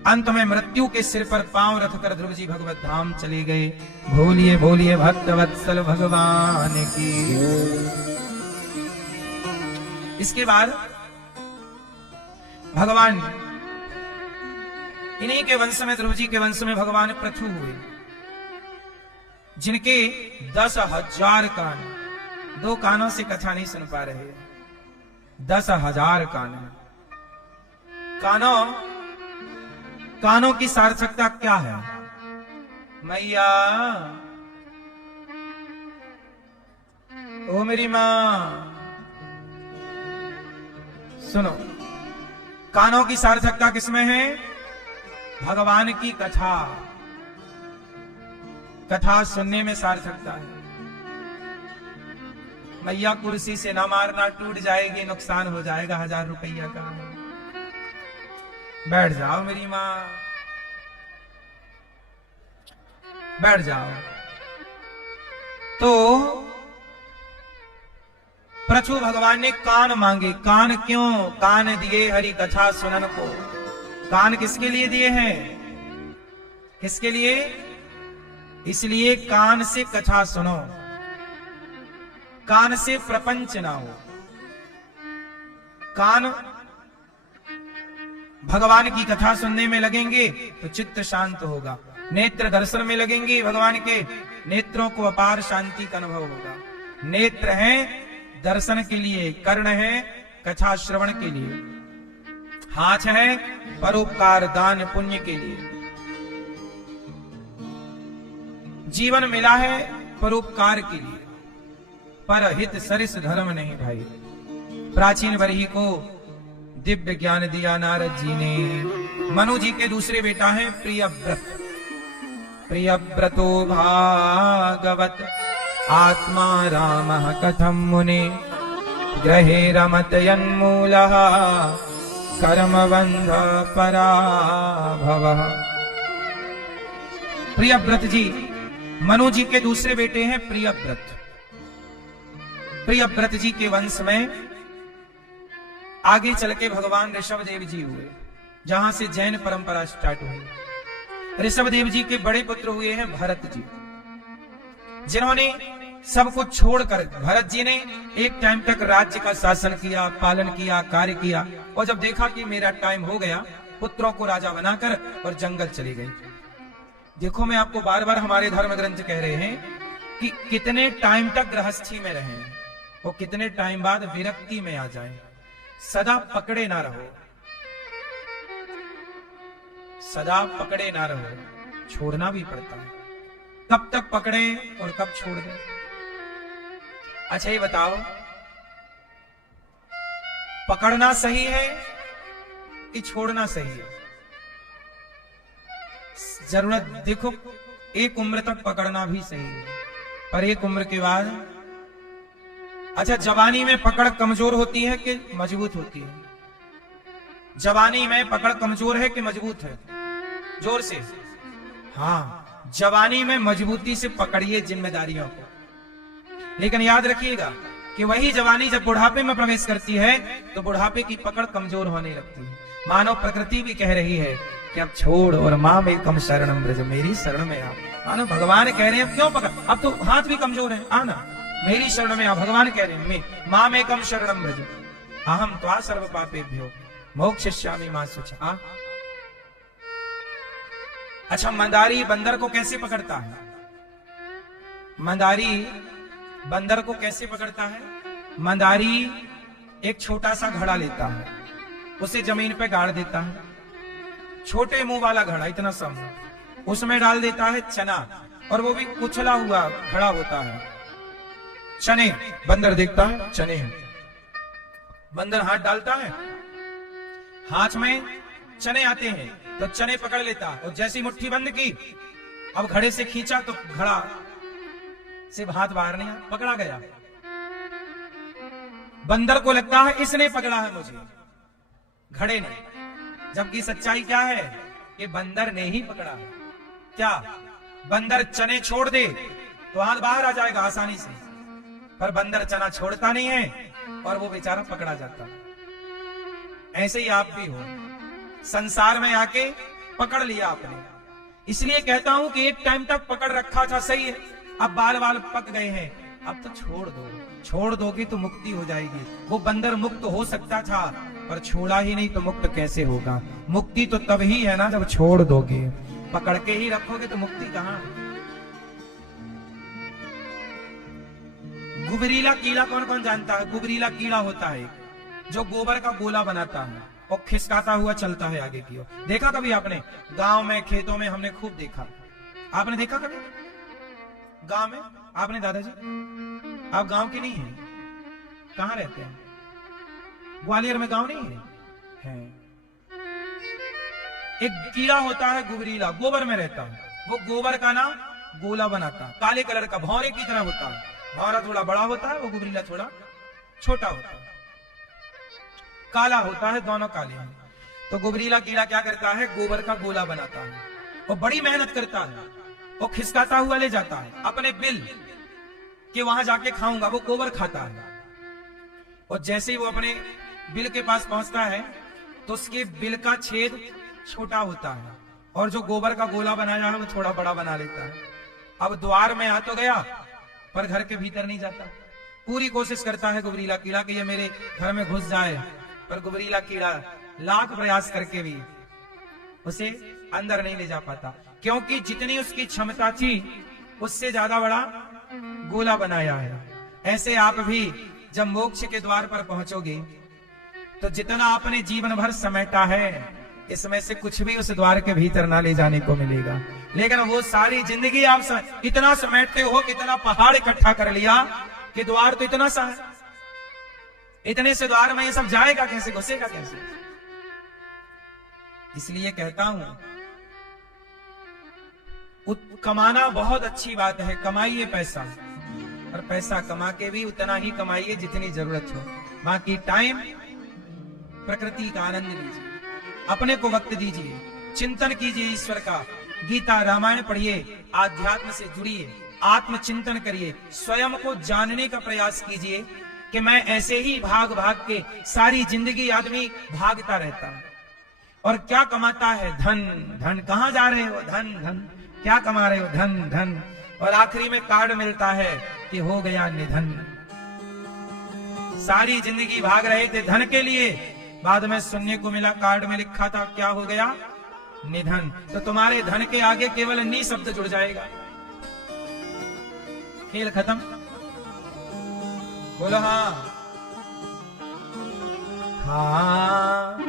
अंत में मृत्यु के सिर पर पांव रख कर ध्रुव जी भगवत धाम चले गए। भोलिए भोलिए भक्त वत्सल भगवान की। इसके बाद भगवान इन्हीं के वंश में, ध्रुव जी के वंश में भगवान पृथु हुए, जिनके 10,000 कान। 2 कानों से कथा नहीं सुन पा रहे, 10,000 कान। कानों की सार्थकता क्या है मैया? ओ मेरी मां सुनो, कानों की सार्थकता किसमें है? भगवान की कथा सुनने में सार्थकता है। मैया कुर्सी से ना मारना, टूट जाएगी, नुकसान हो जाएगा 1000 रुपया का। बैठ जाओ मेरी मां, बैठ जाओ। तो पृथु भगवान ने कान मांगे। कान क्यों? कान दिए हरि कथा सुनन को। कान किसके लिए दिए हैं? किसके लिए? इसलिए कान से कथा सुनो, कान से प्रपंच ना हो। कान भगवान की कथा सुनने में लगेंगे तो चित्त शांत होगा। नेत्र दर्शन में लगेंगे भगवान के, नेत्रों को अपार शांति का अनुभव होगा। नेत्र हैं दर्शन के लिए, कर्ण है कथा श्रवण के लिए, हाथ है परोपकार दान पुण्य के लिए। जीवन मिला है परोपकार के लिए, परहित सरिस धर्म नहीं भाई। प्राचीन वरही को दिव्य ज्ञान दिया नारद जी ने। मनु जी के दूसरे बेटा हैं प्रियव्रत। प्रियव्रतो भागवत आत्मा रामः कथम मुने ग्रहे रमत यन्मूलः कर्मबंध पराभवः। प्रियव्रत जी मनु जी के दूसरे बेटे हैं प्रियव्रत। प्रियव्रत जी के वंश में आगे चल के भगवान ऋषभदेव जी हुए, जहां से जैन परंपरा स्टार्ट हुई। ऋषभदेव जी के बड़े पुत्र हुए हैं भरत जी, जिन्होंने सब कुछ छोड़कर, भरत जी ने एक टाइम तक राज्य का शासन किया, पालन किया, कार्य किया, और जब देखा कि मेरा टाइम हो गया, पुत्रों को राजा बनाकर और जंगल चले गए। देखो, मैं आपको बार बार हमारे धर्म ग्रंथ कह रहे हैं कि कितने टाइम तक गृहस्थी में रहें और कितने टाइम बाद विरक्ति में आ जाएं। सदा पकड़े ना रहो, सदा पकड़े ना रहो, छोड़ना भी पड़ता है। कब तक पकड़े और कब छोड़ दें? अच्छा ये बताओ, पकड़ना सही है कि छोड़ना सही है? जरूरत देखो, एक उम्र तक पकड़ना भी सही है, पर एक उम्र के बाद, अच्छा जवानी में पकड़ कमजोर होती है कि मजबूत होती है? जवानी में पकड़ कमजोर है कि मजबूत है? जोर से। हाँ, जवानी में मजबूती से पकड़िए जिम्मेदारियों को, लेकिन याद रखिएगा कि वही जवानी जब बुढ़ापे में प्रवेश करती है तो बुढ़ापे की पकड़ कमजोर होने लगती है। मानव प्रकृति भी कह रही है कि अब छोड़ और मां में कम शरणम ब्रज, मेरी शरण में आ। मानो भगवान कह रहे हैं क्यों पकड़, अब तो हाथ भी कमजोर है, आना मेरी शरण में आ। भगवान कह रहे हैं मां में कम शरणम ब्रज, अहम त्वा सर्व पापेभ्यो मोक्षयिष्यामि मा शुचः। अच्छा, मंदारी बंदर को कैसे पकड़ता है? मंदारी बंदर को कैसे पकड़ता है? मंदारी एक छोटा सा घड़ा लेता है, उसे जमीन पे गाड़ देता है, छोटे मुंह वाला घड़ा, इतना सा, उसमें डाल देता है चना, और वो भी कुचला हुआ घड़ा होता है। चने, बंदर देखता है चने हैं, बंदर हाथ डालता है, हाथ में चने आते हैं तो चने पकड़ लेता, और जैसी मुट्ठी बंद की, अब घड़े से खींचा तो घड़ा से हाथ बाहर नहीं आया, पकड़ा गया। बंदर को लगता है इसने पकड़ा है मुझे, घड़े ने, जबकि सच्चाई क्या है कि बंदर ने ही पकड़ा है। क्या बंदर चने छोड़ दे तो हाथ बाहर आ जाएगा आसानी से, पर बंदर चना छोड़ता नहीं है और वो बेचारा पकड़ा जाता है। ऐसे ही आप भी हो, संसार में आके पकड़ लिया आपने। इसलिए कहता हूं कि एक टाइम तक पकड़ रखा था, सही है, अब बाल बाल पक गए हैं, अब तो छोड़ दो। छोड़ दोगे तो मुक्ति हो जाएगी। वो बंदर मुक्त हो सकता था, पर छोड़ा ही नहीं तो मुक्त कैसे होगा? मुक्ति तो तब ही है ना जब छोड़ दोगे। पकड़ के ही रखोगे तो मुक्ति कहां? गुबरीला कीड़ा कौन कौन जानता है? गुबरीला कीड़ा होता है जो गोबर का गोला बनाता है और खिसकाता हुआ चलता है आगे की ओर। देखा कभी आपने? गांव में, खेतों में हमने खूब देखा। आपने देखा कभी गांव में? आपने दादाजी? आप गांव के नहीं हैं? कहां रहते हैं? ग्वालियर में गांव नहीं है? एक कीड़ा होता है गुबरीला, गोबर में रहता है। वो गोबर का ना गोला बनाता है, काले कलर का, भौरे की तरह होता है। भौरा थोड़ा बड़ा होता है, वो गुबरीला थोड़ा छोटा होता है, काला होता है, दोनों काले हैं। तो गुबरीला कीड़ा क्या करता है? गोबर का गोला बनाता है और बड़ी मेहनत करता है और खिसकाता हुआ ले जाता है अपने बिल के वहां जाके खाऊंगा। वो गोबर खाता है और जैसे ही वो अपने बिल के पास पहुंचता है तो उसके बिल का छेद छोटा होता है और जो गोबर का गोला बनाया है वो थोड़ा बड़ा बना लेता है। अब द्वार में आ तो गया पर घर के भीतर नहीं जाता। पूरी कोशिश करता है गुबरीला कीड़ा कि ये मेरे घर में घुस जाए, पर गुबरीला कीड़ा लाख प्रयास करके भी उसे अंदर नहीं ले जा पाता, क्योंकि जितनी उसकी क्षमता थी उससे ज्यादा बड़ा गोला बनाया है। ऐसे आप भी जब मोक्ष के द्वार पर पहुंचोगे तो जितना आपने जीवन भर समेटा है, इसमें से कुछ भी उस द्वार के भीतर ना ले जाने को मिलेगा। लेकिन वो सारी जिंदगी आप इतना समेटते हो, कितना पहाड़ इकट्ठा कर लिया कि द्वार तो इतना सा है, इतने से द्वार में ये सब जाएगा कैसे, घुसेगा कैसे? इसलिए कहता हूं कमाना बहुत अच्छी बात है, कमाइए पैसा, और पैसा कमा के भी उतना ही कमाइए जितनी जरूरत हो। बाकी टाइम प्रकृति का आनंद लीजिए, अपने को वक्त दीजिए, चिंतन कीजिए ईश्वर का, गीता रामायण पढ़िए, आध्यात्म से जुड़िए, आत्मचिंतन करिए, स्वयं को जानने का प्रयास कीजिए कि मैं ऐसे ही भाग भाग के सारी जिंदगी आदमी भागता रहता है और क्या कमाता है? धन धन। कहां जा रहे हो? धन धन। क्या कमा रहे हो? धन धन। और आखिरी में कार्ड मिलता है कि हो गया निधन। सारी जिंदगी भाग रहे थे धन के लिए, बाद में सुनने को मिला कार्ड में लिखा था क्या हो गया? निधन। तो तुम्हारे धन के आगे केवल नी शब्द जुड़ जाएगा, खेल खत्म। बोलो हाँ। हाँ,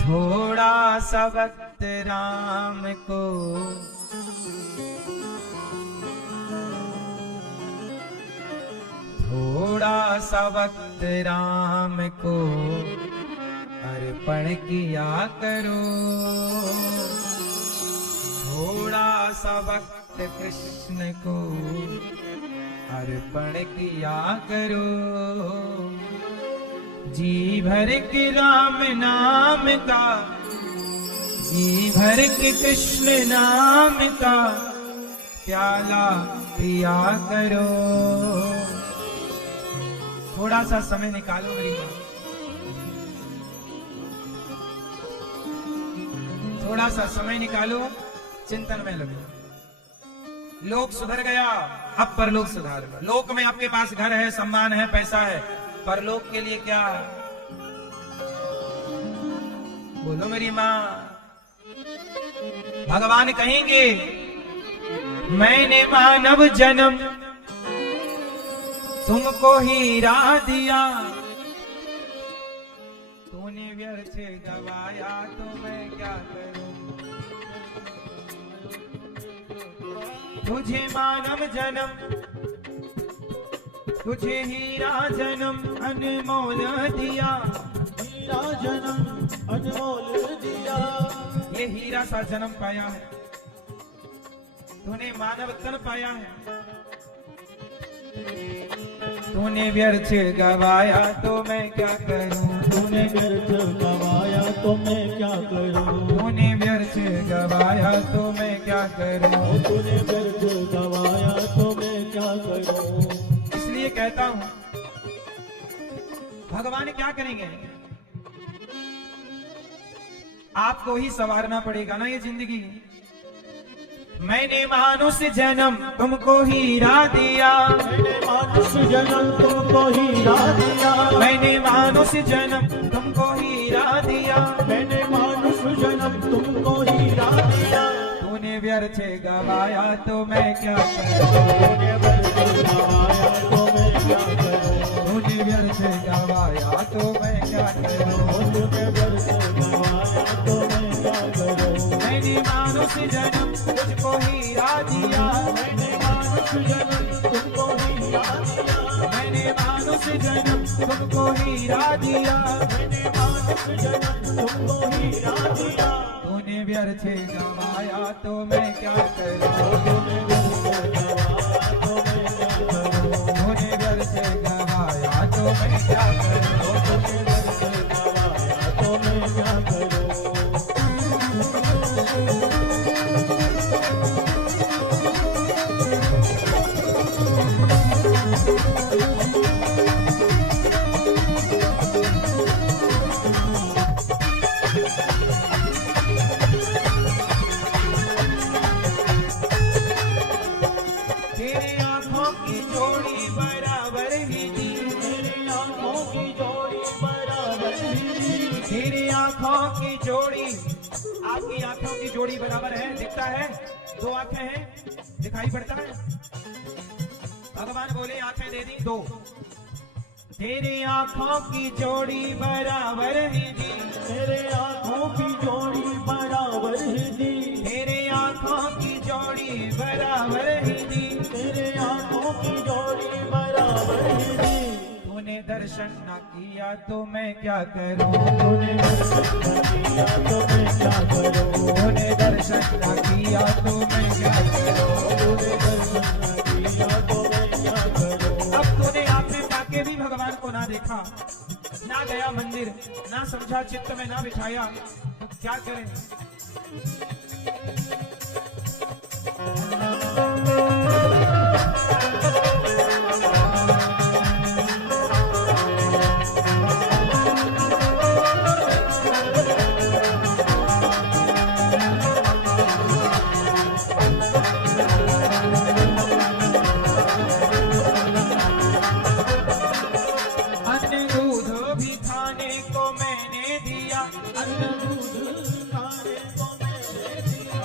थोड़ा सा वक्त राम को, थोड़ा सा वक्त राम को अर्पण किया करो, थोड़ा सा वक्त कृष्ण को अर्पण किया करो। जी भर के राम नाम का, जी भर के कृष्ण नाम का प्याला पिया करो। थोड़ा सा समय निकालो मेरी मां, थोड़ा सा समय निकालो, चिंतन में लगो। लोक सुधर गया, अब परलोक सुधार। लोक में आपके पास घर है, सम्मान है, पैसा है, परलोक के लिए क्या? बोलो मेरी मां। भगवान कहेंगे मैंने मानव जन्म तुमको हीरा दिया, तूने व्यर्थ गवाया तो मैं क्या करूं? तुझे मानव जन्म, तुझे हीरा जन्म अनमोल दिया, हीरा जन्म अनमोल दिया। ये हीरा सा जन्म पाया है, तूने मानव तन पाया है, तूने व्यर्थ गवाया तो मैं क्या करूं? तूने व्यर्थ गवाया तो मैं क्या करूं? तूने व्यर्थ गवाया तो मैं क्या करूं? तूने व्यर्थ गवाया तो मैं क्या करूं? इसलिए कहता हूं भगवान क्या करेंगे? आपको ही संवारना पड़ेगा ना ये जिंदगी। मैंने मानुष जन्म तुमको हीरा दिया, मैंने मानुष जन्म तुमको हीरा दिया, मैंने मानुष जन्म तुमको हीरा दिया, मैंने मानुष जन्म तुमको हीरा दिया। तूने व्यर्थ गवाया तो मैं क्या करूं, तूने व्यर्थ गवाया तो मैं क्या करूं, तूने व्यर्थ गवाया तो मैं क्या करूं, तूने व्यर्थ गवाया तो मैं क्या करूं। मैंने मानुष जन्म तुझको हीरा दिया, मैंने मानुष जन्म तुमको हीरा दिया, मैंने मानुष जन्म तुमको हीरा दिया, मैंने मानुष जन्म तुमको हीरा दिया। तूने व्यर्थ गवाया तो मैं क्या करूं, तूने व्यर्थ गवाया तो मैं क्या करूं, तूने व्यर्थ गवाया तो मैं क्या करूं, तूने व्यर्थ गवाया तो मैं क्या करूं। तेरी आंखों की जोड़ी बराबर ही थी, तेरी आंखों की जोड़ी बराबर ही, तेरी आंखों की जोड़ी, आपकी आंखों की जोड़ी बराबर है, दिखता है, दो आंखें हैं, दिखाई पड़ता है। भगवान बोले आंखें दे दी दो, तेरी आंखों की जोड़ी बराबर ही थी, तेरे आंखों की जोड़ी बराबर ही दी, तेरे आंखों की जोड़ी बराबर ही थी, तेरे आंखों की जोड़ी बराबर ही दी। तूने दर्शन न किया तो मैं क्या करूं, तूने दर्शन न किया तो मैं क्या करूं, तूने दर्शन न किया तो मैं क्या करूं, तूने दर्शन न किया तो मैं क्या करूं। अब तूने आपने पाके भी भगवान को ना देखा, ना गया मंदिर, ना समझा, चित्त में ना बिठाया, तो क्या करें। अन्न दूध भी खाने को मैंने दिया, अन्न दूध खाने को मैंने दिया,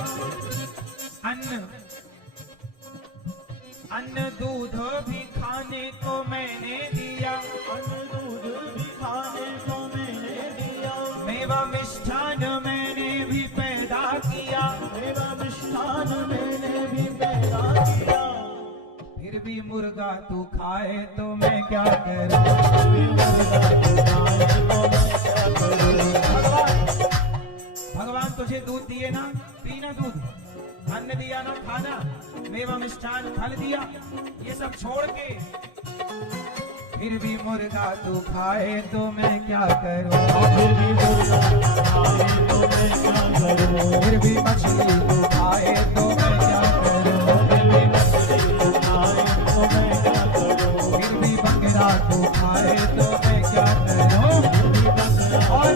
अन्न दूध भी खाने को मैंने दिया, अन्न दूध भी खाने को मैंने दिया, मेवा मिष्ठान मैंने भी पैदा किया, मेरा मिष्ठान मैंने भी पैदा किया। फिर भी मुर्गा तू खाए तो मैं क्या करूं, भगवान तुझे दूध दिए ना, पीना दूध, अन्न दिया ना खाना, मेवा मिष्ठान फल दिया, ये सब छोड़ के फिर भी मुर्गा तू खाए तो मैं क्या करूं, फिर भी मुर्गा खाए तो मैं क्या करूं, फिर भी मछली तू खाए तो मैं क्या करूं, फिर भी मछली खाए तो मैं क्या करूं, फिर भी बकरा तू खाए तो मैं क्या करूं, और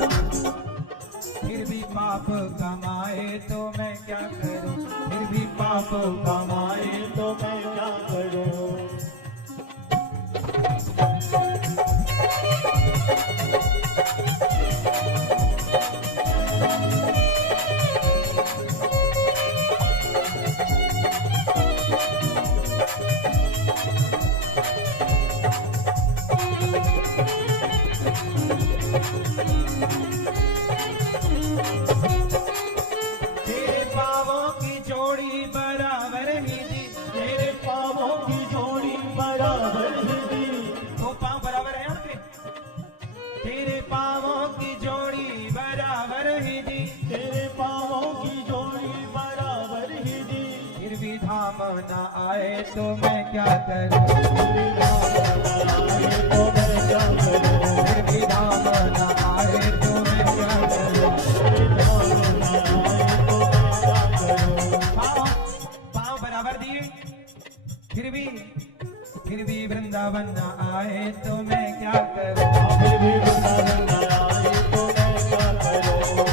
फिर भी पाप कमाए तो मैं क्या करूं, फिर भी पाप कमाए तो मैं क्या करूं। तेरे पावों की जोड़ी बराबर ही थी, तेरे पाँवों की जोड़ी बराबर ही दी, दो पांव बराबर है आपके, तेरे पावों की जोड़ी बराबर ही थी, तेरे पाँवों की जोड़ी बराबर ही दी। फिर भी धाम न आए तो मैं क्या करूं, तो मैं क्या करूं, फिर भी धाम न आए तो मैं क्या करूं, पाँव पाँव बराबर दिए, फिर भी वृंदावन न आए तो मैं क्या करूं, फिर भी वृंदावन न आए तो मैं क्या करूं।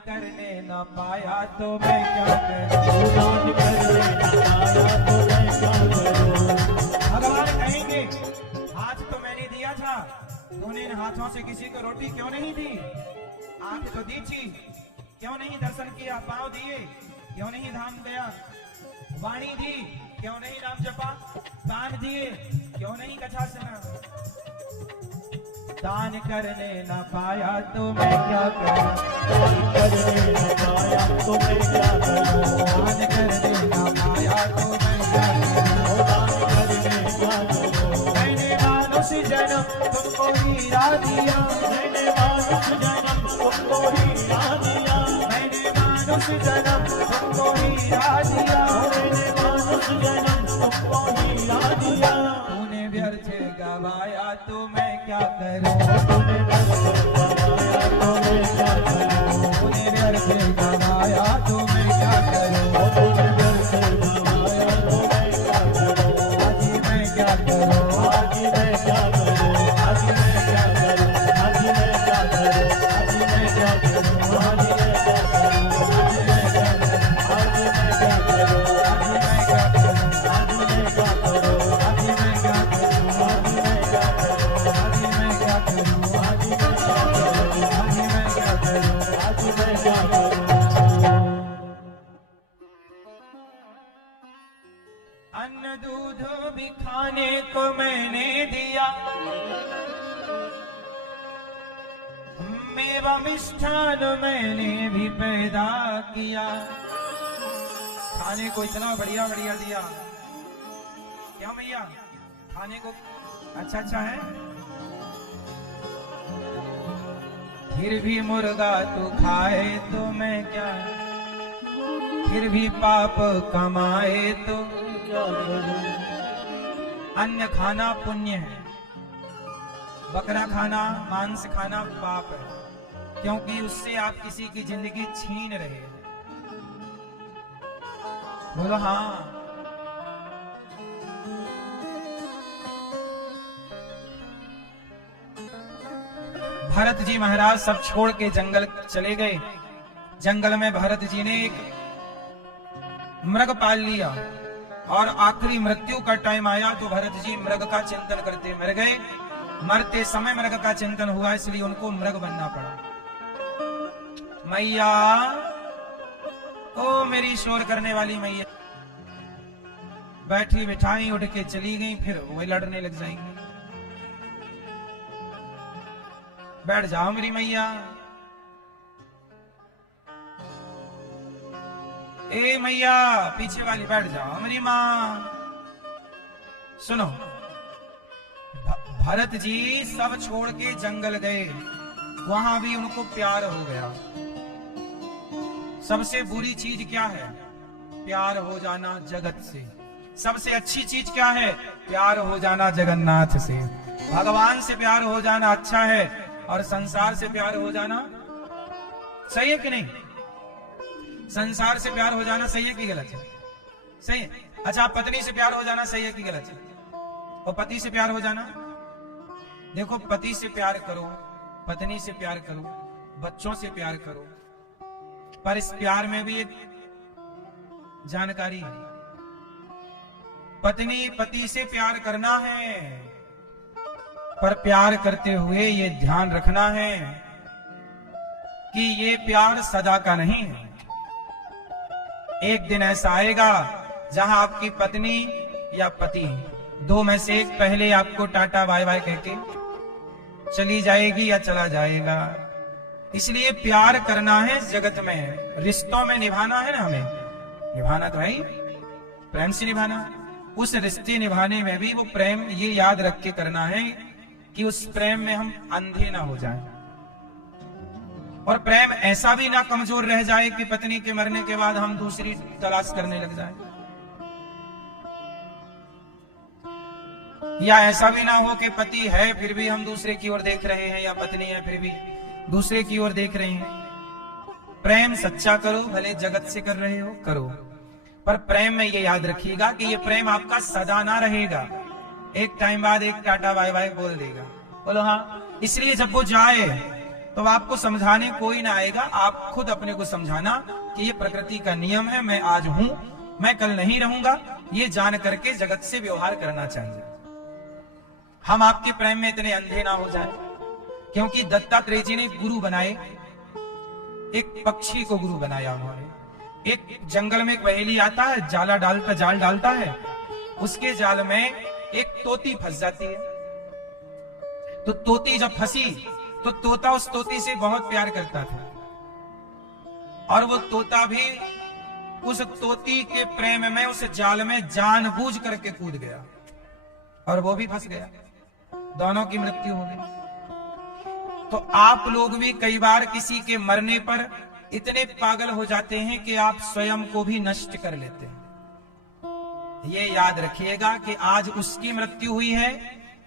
करने न पाया तो मैं क्या करूं, दान करने न पाया तो मैं क्या करूं। भगवान कहेंगे हाथ तो मैंने दिया था, तूने इन हाथों से किसी को रोटी क्यों नहीं दी, आंख तो दी थी क्यों नहीं दर्शन किया, पांव दिए क्यों नहीं धाम दिया, वाणी दी क्यों नहीं नाम जपा, कान दिए क्यों नहीं कथा सुना। दान करने न पाया तो मैं क्या करूं, दान करने न पाया तो मैं क्या करूं। दान करने न पाया तो मैं क्या करूं, दान करने क्या करूं। मैंने मानुष जन्म तुमको हीरा दिया, मैंने मानुष जन्म तुमको हीरा दिया। मैंने मानुष जन्म तुमको हीरा दिया, मैंने मानुष जन्म तुमको हीरा दिया। तूने व्यर्थ गवाया तो मैं क्या करूं, तूने व्यर्थ गवाया तो मैं क्या करूं। तूने व्यर्थ गवाया तो मैं क्या करूं, तूने व्यर्थ गवाया तो मैं क्या करूं। आज मैं क्या करूं, आज मैं क्या करूं। आज मैं क्या करूं। आज मैं क्या करूं। आज मैं क्या करूं। आज मैं क्या करूं। आज मैं क्या करूं। आज मैं क्या करूं। आज मैं क्या करूं, आज मैं क्या करूं। आज मैं क्या करूं, आज मैं क्या करूं। आज मैं क्या करूं, आज मैं क्या करूं। आज मैं क्या करूं। आज मैं क्या करूं। अन्न दूध भी खाने को मैंने दिया, मेवा मिष्ठान मैंने भी पैदा किया, खाने को इतना बढ़िया बढ़िया दिया, क्या भैया खाने को अच्छा अच्छा है, फिर भी मुर्गा तू खाए तो मैं क्या, फिर भी पाप कमाए तो क्या करूं। अन्न खाना पुण्य है, बकरा खाना मांस खाना पाप है, क्योंकि उससे आप किसी की जिंदगी छीन रहे हैं। बोलो हाँ। भरत जी महाराज सब छोड़ के जंगल चले गए, जंगल में भरत जी ने एक मृग पाल लिया और आखिरी मृत्यु का टाइम आया तो भरत जी मृग का चिंतन करते मर गए, मरते समय मृग का चिंतन हुआ इसलिए उनको मृग बनना पड़ा। मैया ओ मेरी शोर करने वाली मैया, बैठी बिठाई उठ के चली गई, फिर वो लड़ने लग जाएंगी। बैठ जाओ मेरी मैया, ए मैया पीछे वाली बैठ जाओ मेरी माँ। सुनो, भरत जी सब छोड़ के जंगल गए, वहां भी उनको प्यार हो गया। सबसे बुरी चीज क्या है? प्यार हो जाना जगत से। सबसे अच्छी चीज क्या है? प्यार हो जाना जगन्नाथ से। भगवान से प्यार हो जाना अच्छा है और संसार से प्यार हो जाना सही है कि नहीं? संसार से प्यार हो जाना सही है कि गलत है? सही है। अच्छा, पत्नी से प्यार हो जाना सही है कि गलत है? और पति से प्यार हो जाना, देखो पति से प्यार करो, पत्नी से प्यार करो, बच्चों से प्यार करो, पर इस प्यार में भी एक जानकारी है। पत्नी पति से प्यार करना है, पर प्यार करते हुए ये ध्यान रखना है कि ये प्यार सदा का नहीं है। एक दिन ऐसा आएगा जहां आपकी पत्नी या पति दो में से एक पहले आपको टाटा बाय बाय कहके चली जाएगी या चला जाएगा। इसलिए प्यार करना है जगत में, रिश्तों में निभाना है ना, हमें निभाना तो है ही, प्रेम से निभाना। उस रिश्ते निभाने में भी वो प्रेम ये याद रख के करना है कि उस प्रेम में हम अंधे ना हो जाएं, और प्रेम ऐसा भी ना कमजोर रह जाए कि पत्नी के मरने के बाद हम दूसरी तलाश करने लग जाएं, या ऐसा भी ना हो कि पति है फिर भी हम दूसरे की ओर देख रहे हैं, या पत्नी है फिर भी दूसरे की ओर देख रहे हैं। प्रेम सच्चा करो, भले जगत से कर रहे हो करो, पर प्रेम में ये याद रखिएगा कि ये प्रेम आपका सदा ना रहेगा, एक टाइम बाद एक टाटा बाय बाय बोल देगा। बोलो हाँ। इसलिए जब वो जाए तो आपको समझाने कोई ना आएगा, आप खुद अपने को समझाना कि ये प्रकृति का नियम है, मैं आज हूं, मैं कल नहीं रहूंगा, ये जान करके जगत से व्यवहार करना चाहिए। हम आपके प्रेम में इतने अंधे ना हो जाए, क्योंकि दत्तात्रेय जी ने गुरु बनाए, एक पक्षी को गुरु बनाया उन्होंने। एक जंगल में एक पहेली आता है, जाल डालता है, उसके जाल में एक तोती फंस जाती है। तो तोती जब फंसी तो तोता उस तोती से बहुत प्यार करता था, और वो तोता भी उस तोती के प्रेम में उस जाल में जानबूझ करके कूद गया, और वो भी फंस गया, दोनों की मृत्यु हो गई। तो आप लोग भी कई बार किसी के मरने पर इतने पागल हो जाते हैं कि आप स्वयं को भी नष्ट कर लेते हैं। ये याद रखिएगा कि आज उसकी मृत्यु हुई है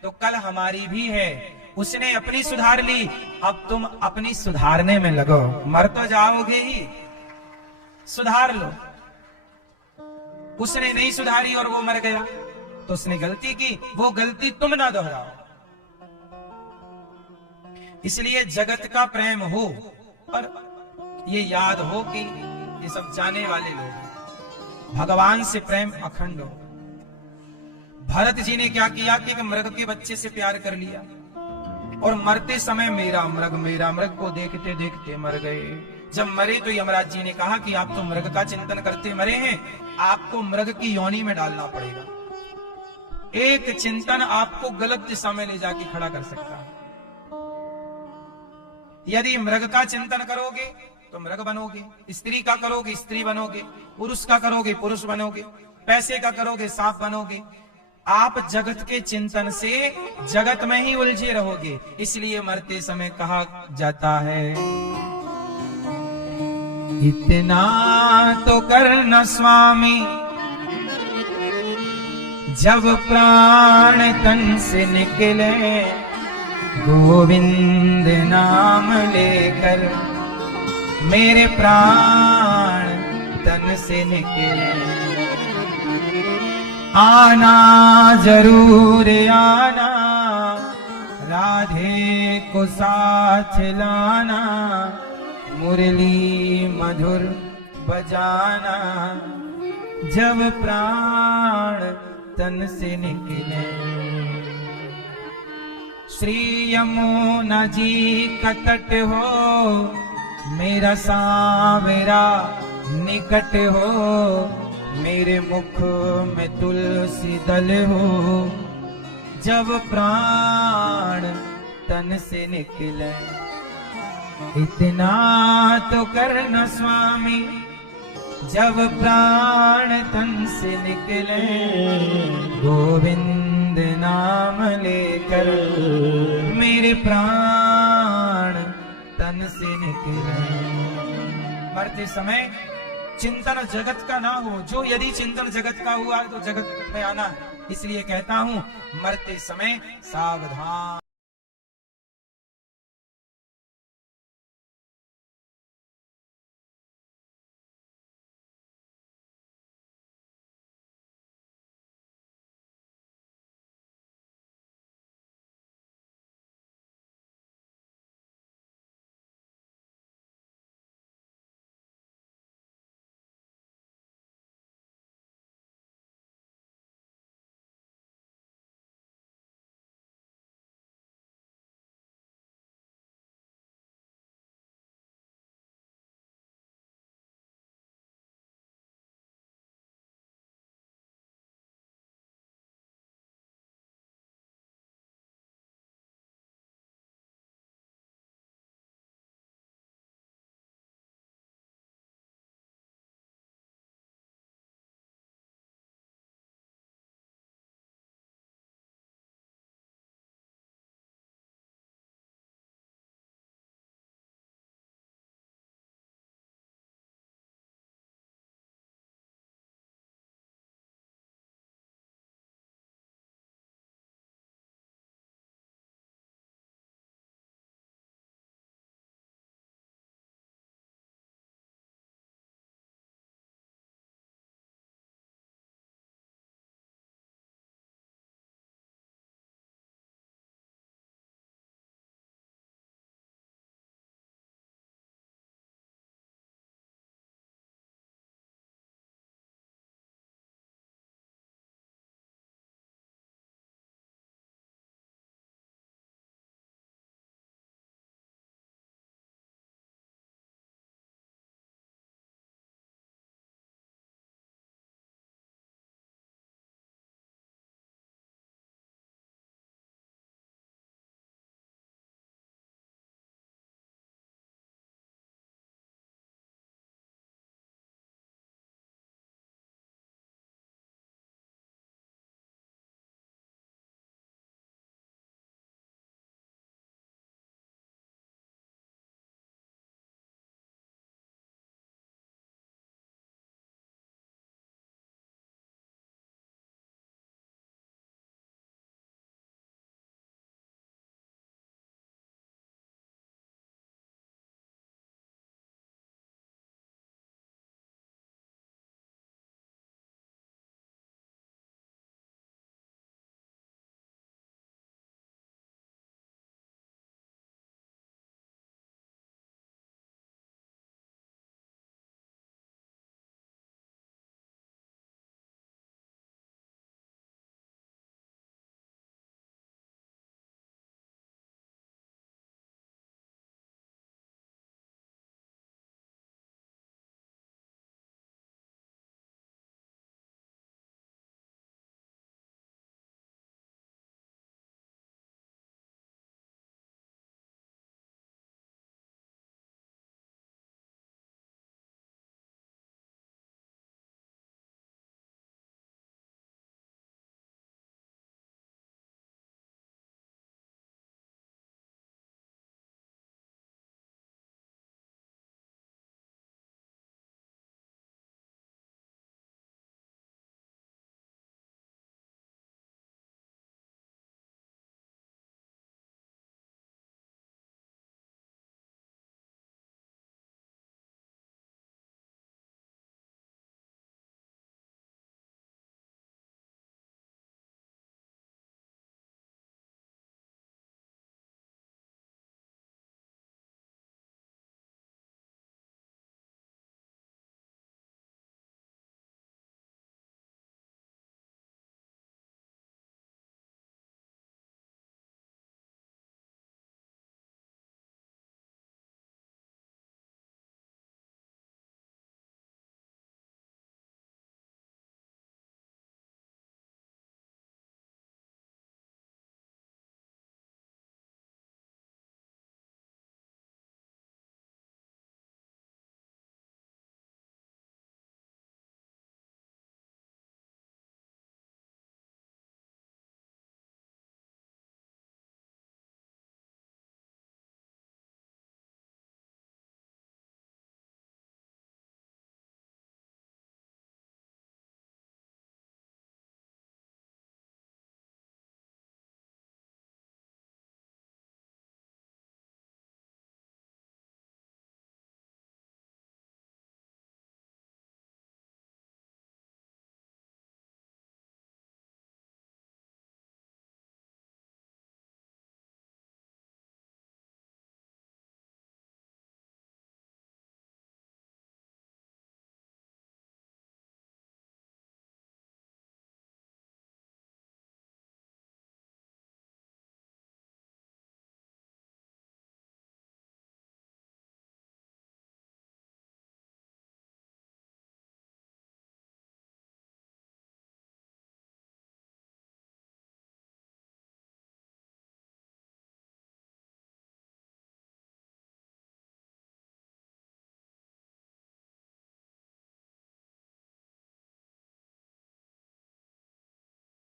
तो कल हमारी भी है। उसने अपनी सुधार ली, अब तुम अपनी सुधारने में लगो। मर तो जाओगे ही, सुधार लो। उसने नहीं सुधारी और वो मर गया तो उसने गलती की, वो गलती तुम ना दोहराओ। इसलिए जगत का प्रेम हो, पर ये याद हो कि ये सब जाने वाले लोग हैं, भगवान से प्रेम अखंड हो। भरत जी ने क्या किया कि एक मृग के बच्चे से प्यार कर लिया, और मरते समय मेरा मृग को देखते देखते मर गए। जब मरे तो यमराज जी ने कहा कि आप तो मृग का चिंतन करते मरे हैं, आपको मृग की योनि में डालना पड़ेगा। एक चिंतन आपको गलत दिशा में ले जाके खड़ा कर सकता है। यदि मृग का चिंतन करोगे तो मृग बनोगे, स्त्री का करोगे स्त्री बनोगे, पुरुष का करोगे पुरुष बनोगे, पैसे का करोगे सांप बनोगे। आप जगत के चिंतन से जगत में ही उलझे रहोगे। इसलिए मरते समय कहा जाता है, इतना तो करना स्वामी, जब प्राण तन से निकले, गोविंद नाम लेकर मेरे प्राण तन से निकले। आना जरूर आना, राधे को साथ लाना, मुरली मधुर बजाना, जब प्राण तन से निकले। श्री यमुना जी का तट हो, मेरा सांवरा निकट हो, मेरे मुख में तुलसी दल हो, जब प्राण तन से निकले। इतना तो करना स्वामी, जब प्राण तन से निकले, गोविंद नाम लेकर मेरे प्राण तन से निकले। मरते समय चिंतन जगत का ना हो, जो यदि चिंतन जगत का हुआ तो जगत में आना है। इसलिए कहता हूं, मरते समय सावधान।